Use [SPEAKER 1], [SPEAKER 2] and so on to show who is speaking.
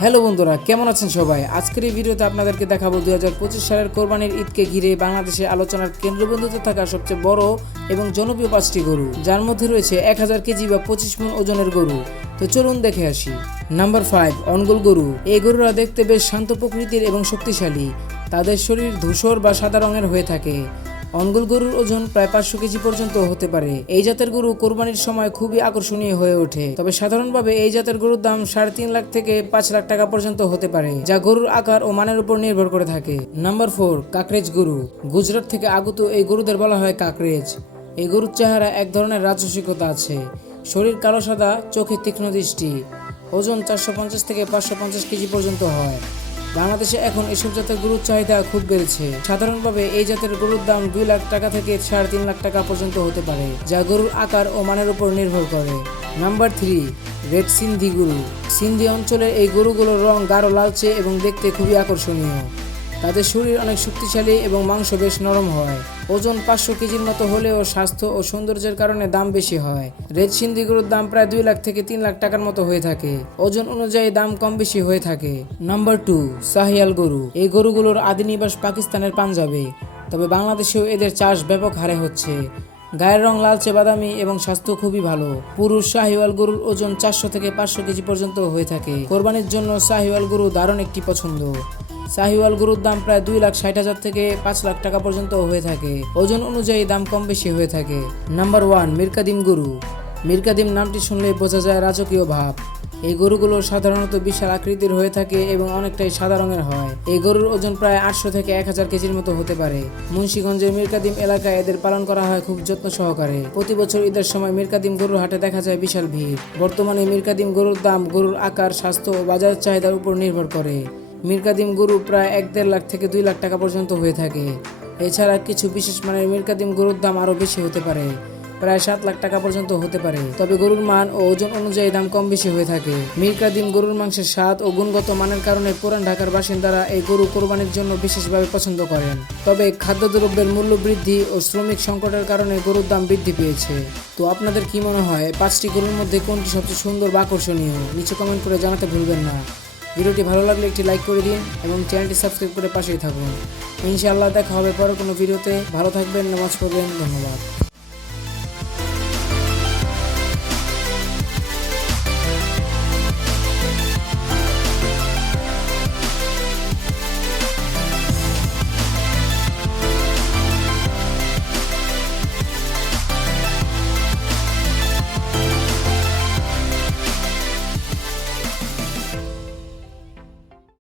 [SPEAKER 1] Hello বন্ধুরা, কেমন আছেন সবাই? আজকের এই ভিডিওতে আপনাদেরকে দেখাবো দু হাজার পঁচিশ সালের কোরবানির ঈদকে ঘিরে বাংলাদেশে আলোচনার কেন্দ্রবিন্দুতে থাকা সবচেয়ে বড় এবং জনপ্রিয় পাঁচটি গরু, যার মধ্যে রয়েছে এক হাজার কেজি বা পঁচিশ মন ওজনের গরু। তো চলুন দেখে আসি। নাম্বার ফাইভ, অনগল গরু। এই গরুরা দেখতে বেশ শান্ত প্রকৃতির এবং শক্তিশালী। তাদের শরীর ধূসর বা সাদা রঙের হয়ে থাকে। অনগল গরুর ওজন প্রায় পাঁচশো কেজি পর্যন্ত হতে পারে। এই জাতের গরু কোরবানির সময় খুবই আকর্ষণীয় হয়ে ওঠে। তবে সাধারণভাবে এই জাতের গরুর দাম সাড়ে তিন লাখ থেকে পাঁচ লাখ টাকা পর্যন্ত হতে পারে, যা গরুর আকার ও মানের উপর নির্ভর করে থাকে। নাম্বার ফোর, কাকরেজ গরু। গুজরাট থেকে আগত এই গরুদের বলা হয় কাকরেজ। এই গরুর চেহারা এক ধরনের রাজসিকতা আছে। শরীর কালো সাদা, চোখে তীক্ষ্ণ দৃষ্টি। ওজন চারশো পঞ্চাশ থেকে পাঁচশো পঞ্চাশ কেজি পর্যন্ত হয়। বাংলাদেশে এখন এসব জাতের গরুর চাহিদা খুব বেড়েছে। সাধারণভাবে এই জাতের গরুর দাম দুই লাখ টাকা থেকে সাড়ে তিন লাখ টাকা পর্যন্ত হতে পারে, যা গরুর আকার ও মানের উপর নির্ভর করে। নাম্বার থ্রি, রেড সিন্ধি গরু। সিন্ধি অঞ্চলের এই গরুগুলোর রং গাঢ় লালচে এবং দেখতে খুবই আকর্ষণীয়। তাদের শরীর অনেক শক্তিশালী এবং মাংস বেশ নরম হয়। ওজন পাঁচশো কেজির মতো হলেও স্বাস্থ্য ও সৌন্দর্যের কারণে দাম বেশি হয়। রেড সিন্ধি গরুর দাম প্রায় দুই লাখ থেকে তিন লাখ টাকার মতো হয়ে থাকে। ওজন অনুযায়ী দাম কম বেশি হয়ে থাকে। নাম্বার টু, সাহিয়াল গরু। এই গরুগুলোর আদি নিবাস পাকিস্তানের পাঞ্জাবে। তবে বাংলাদেশেও এদের চাষ ব্যাপক হারে হচ্ছে। গায়ের রং লালচে বাদামি এবং স্বাস্থ্য খুবই ভালো। পুরুষ শাহিওয়াল গরুর ওজন চারশো থেকে পাঁচশো কেজি পর্যন্ত হয়ে থাকে। কোরবানির জন্য শাহিওয়াল গরু দারুণ একটি পছন্দ। শাহিওয়াল গরুর দাম প্রায় দুই লাখ ষাট হাজার থেকে পাঁচ লাখ টাকা পর্যন্ত হয়ে থাকে। ওজন অনুযায়ী দাম কম বেশি হয়ে থাকে। নাম্বার ওয়ান, মির্কাদিম গরু। মিরকাদিম নামটি শুনলে বোঝা যায় রাজকীয় ভাব। এই গরুগুলো সাধারণত বিশাল আকৃতির হয়ে থাকে এবং অনেকটাই সাদা রঙের হয়। এই গরুর ওজন প্রায় আটশো থেকে এক হাজার কেজির মতো হতে পারে। মুন্সীগঞ্জের মিরকাদিম এলাকায় এদের পালন করা হয় খুব যত্ন সহকারে। প্রতি বছর ঈদের সময় মিরকাদিম গরুর হাটে দেখা যায় বিশাল ভিড়। বর্তমানে মিরকাদিম গরুর দাম, গরুর আকার, স্বাস্থ্য ও বাজারের চাহিদার উপর নির্ভর করে। মিরকাদিম গরু প্রায় এক দেড় লাখ থেকে দুই লাখ টাকা পর্যন্ত হয়ে থাকে। এছাড়া কিছু বিশেষ মানের মিরকাদিম গরুর দাম আরও বেশি হতে পারে, প্রায় সাত লাখ টাকা পর্যন্ত হতে পারে। তবে গরুর মান ও ওজন অনুযায়ী দাম কম বেশি হয়ে থাকে। মিরকাদিম গরুর মাংসের স্বাদ ও গুণগত মানের কারণে পুরান ঢাকার বাসিন্দারা এই গরু কোরবানির জন্য বিশেষভাবে পছন্দ করেন। তবে খাদ্যদ্রব্যের মূল্য বৃদ্ধি ও শ্রমিক সংকটের কারণে গরুর দাম বৃদ্ধি পেয়েছে। তো আপনাদের কি মনে হয়, পাঁচটি গরুর মধ্যে কোনটি সবচেয়ে সুন্দর বা আকর্ষণীয়? নিচে কমেন্ট করে জানাতে ভুলবেন না। ভিডিওটি ভালো লাগলে একটি লাইক করে দিন এবং চ্যানেলটি সাবস্ক্রাইব করে পাশেই থাকুন। ইনশাআল্লাহ দেখা হবে পরে কোনো ভিডিওতে। ভালো থাকবেন, নামাজ পড়বেন, ধন্যবাদ।